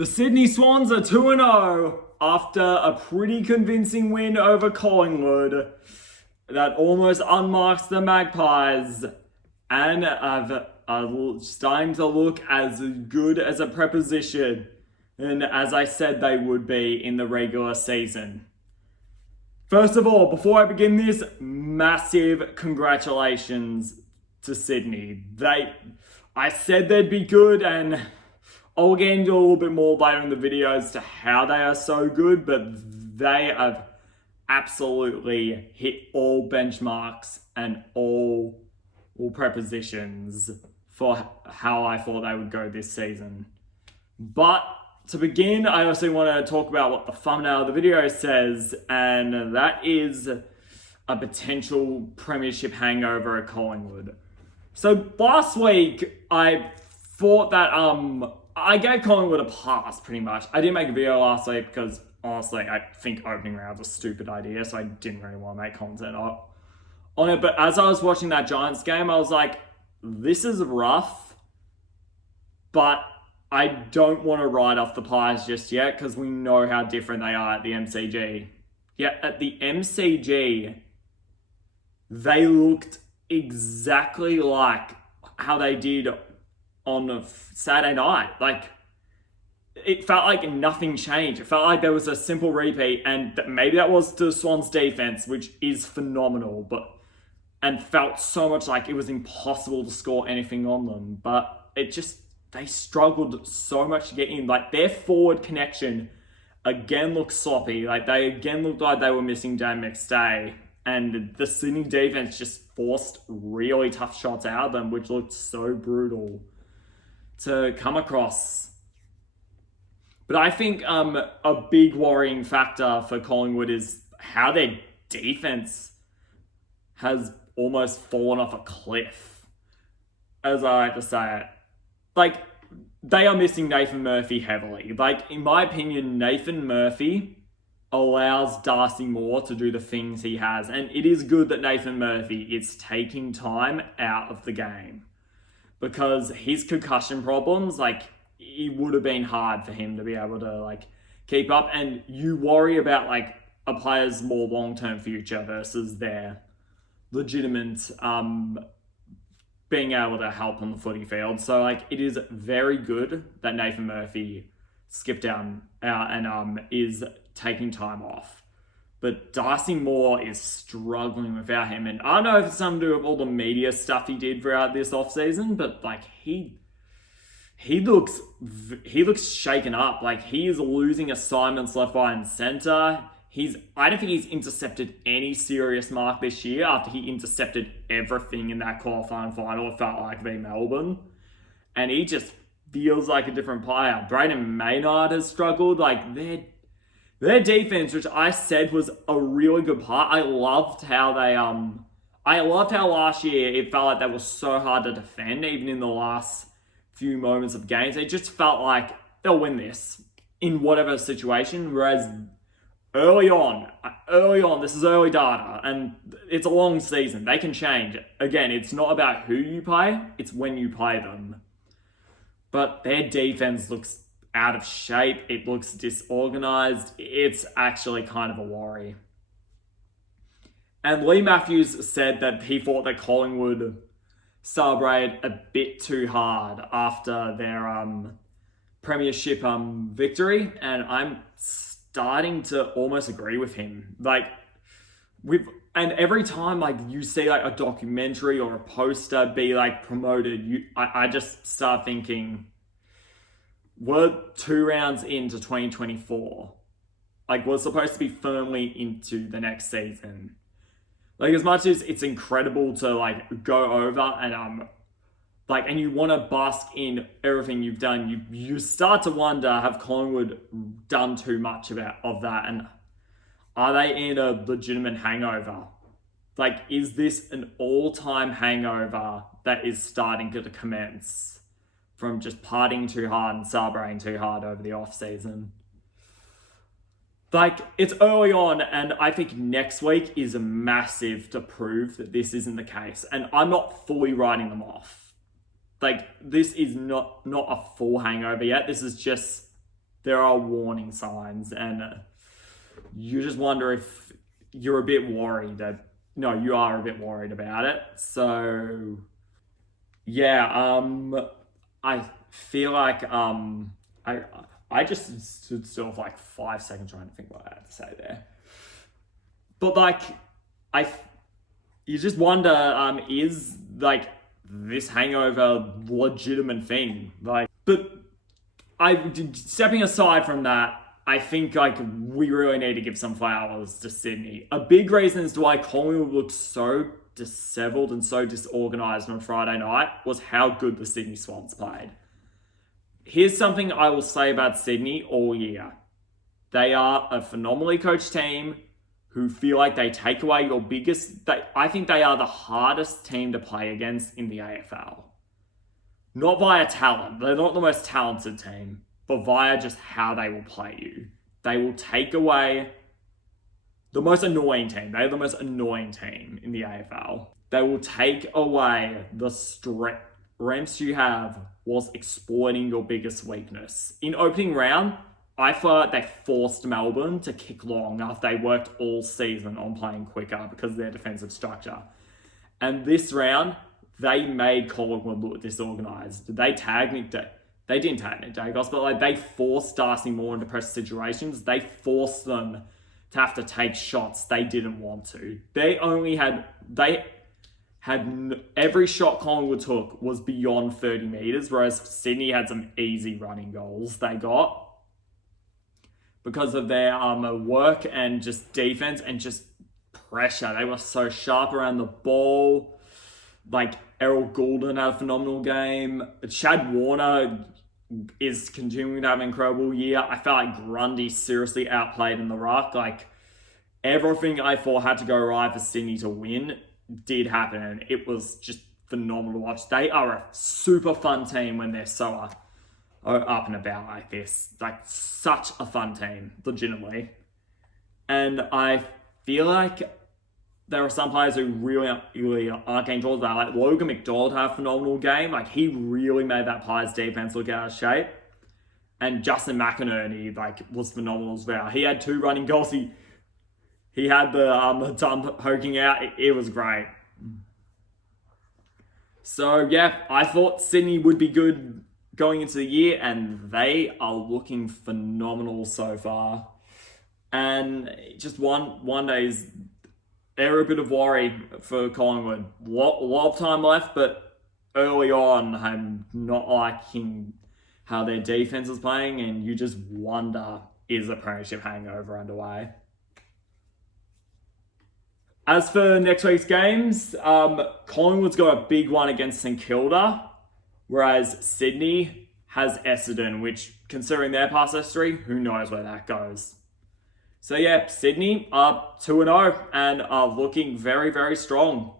The Sydney Swans are 2-0 after a pretty convincing win over Collingwood that almost unmarks the Magpies and are starting to look as good as a preposition and as I said they would be in the regular season. First of all, before I begin this, massive congratulations to Sydney. I said they'd be good, and I'll get into a little bit more later in the video as to how they are so good, but they have absolutely hit all benchmarks and all prepositions for how I thought they would go this season. But to begin, I also want to talk about what the thumbnail of the video says, and that is a potential Premiership hangover at Collingwood. So last week, I thought that I gave Collingwood a pass pretty much. I didn't make a video last week because honestly, I think opening round was a stupid idea, so I didn't really want to make content on it. But as I was watching that Giants game, I was like, this is rough, but I don't want to write off the Pies just yet because we know how different they are at the MCG. Yeah, at the MCG, they looked exactly like how they did on a Saturday night. Like, it felt like nothing changed. It felt like there was a simple repeat, and maybe that was the Swans defense, which is phenomenal, and felt so much like it was impossible to score anything on them. But they struggled so much to get in. Like, their forward connection again looked sloppy. Like, they again looked like they were missing Dan McStay. And the Sydney defense just forced really tough shots out of them, which looked so brutal to come across. But I think a big worrying factor for Collingwood is how their defense has almost fallen off a cliff, as I like to say it. Like, they are missing Nathan Murphy heavily. Like, in my opinion, Nathan Murphy allows Darcy Moore to do the things he has. And it is good that Nathan Murphy is taking time out of the game, because his concussion problems, like, it would have been hard for him to be able to, like, keep up. And you worry about, like, a player's more long-term future versus their legitimate being able to help on the footy field. So, like, it is very good that Nathan Murphy skipped out and is taking time off. But Darcy Moore is struggling without him. And I don't know if it's something to do with all the media stuff he did throughout this offseason, but, like, he looks shaken up. Like, he is losing assignments left, right, and centre. I don't think he's intercepted any serious mark this year after he intercepted everything in that qualifying final, it felt like, v Melbourne. And he just feels like a different player. Brayden Maynard has struggled. Like, their defense, which I said was a really good part. I loved how last year it felt like they were so hard to defend, even in the last few moments of games. It just felt like they'll win this in whatever situation, whereas early on, this is early data, and it's a long season. They can change. Again, it's not about who you play, it's when you play them. But their defense looks out of shape. It looks disorganized. It's actually kind of a worry. And Lee Matthews said that he thought that Collingwood celebrated a bit too hard after their Premiership victory, and I'm starting to almost agree with him. Like, and every time, like, you see, like, a documentary or a poster be, like, promoted, I just start thinking, we're 2 rounds into 2024. Like, we're supposed to be firmly into the next season. Like, as much as it's incredible to, like, go over and and you want to bask in everything you've done, you start to wonder, have Collingwood done too much of that? And are they in a legitimate hangover? Like, is this an all-time hangover that is starting to commence from just partying too hard and celebrating too hard over the off-season? Like, it's early on, and I think next week is massive to prove that this isn't the case. And I'm not fully writing them off. Like, this is not a full hangover yet. This is just there are warning signs, and you just wonder if you're a bit worried that, no, you are a bit worried about it. So, yeah, I feel like, I just stood still for like 5 seconds trying to think what I had to say there. But like, I, you just wonder, is like this hangover legitimate thing? Like, but stepping aside from that, I think like we really need to give some flowers to Sydney. A big reason as to why Collingwood looked so disheveled and so disorganised on Friday night was how good the Sydney Swans played. Here's something I will say about Sydney all year. They are a phenomenally coached team who feel like they take away your biggest... I think they are the hardest team to play against in the AFL. Not via talent. They're not the most talented team, but via just how they will play you. They will take away the most annoying team. They're the most annoying team in the AFL. They will take away the strengths you have whilst exploiting your biggest weakness. In opening round, I thought they forced Melbourne to kick long after they worked all season on playing quicker because of their defensive structure. And this round, they made Collingwood look disorganised. They didn't tag Nick Dacos, but like they forced Darcy Moore into pressure situations. They forced them to have to take shots they didn't want to. Every shot Collingwood took was beyond 30 metres, whereas Sydney had some easy running goals they got because of their work and just defense and just pressure. They were so sharp around the ball. Like, Errol Goulden had a phenomenal game. Chad Warner is continuing to have an incredible year. I felt like Grundy seriously outplayed in the ruck. Like, everything I thought had to go right for Sydney to win did happen, and it was just phenomenal to watch. They are a super fun team when they're so up and about like this. Like, such a fun team, legitimately. And I feel like there are some players who really aren't getting talked about. Like, Logan McDonald had a phenomenal game. Like, he really made that Pies defense look out of shape. And Justin McInerney, like, was phenomenal as well. He had 2 running goals. He had the dump poking out. It was great. So, yeah, I thought Sydney would be good going into the year, and they are looking phenomenal so far. And just one day's a bit of worry for Collingwood. A lot of time left, but early on, I'm not liking how their defense is playing, and you just wonder, is a Premiership hangover underway? As for next week's games, Collingwood's got a big one against St Kilda, whereas Sydney has Essendon, which, considering their past history, who knows where that goes. So yeah, Sydney are 2-0 and are looking very, very strong.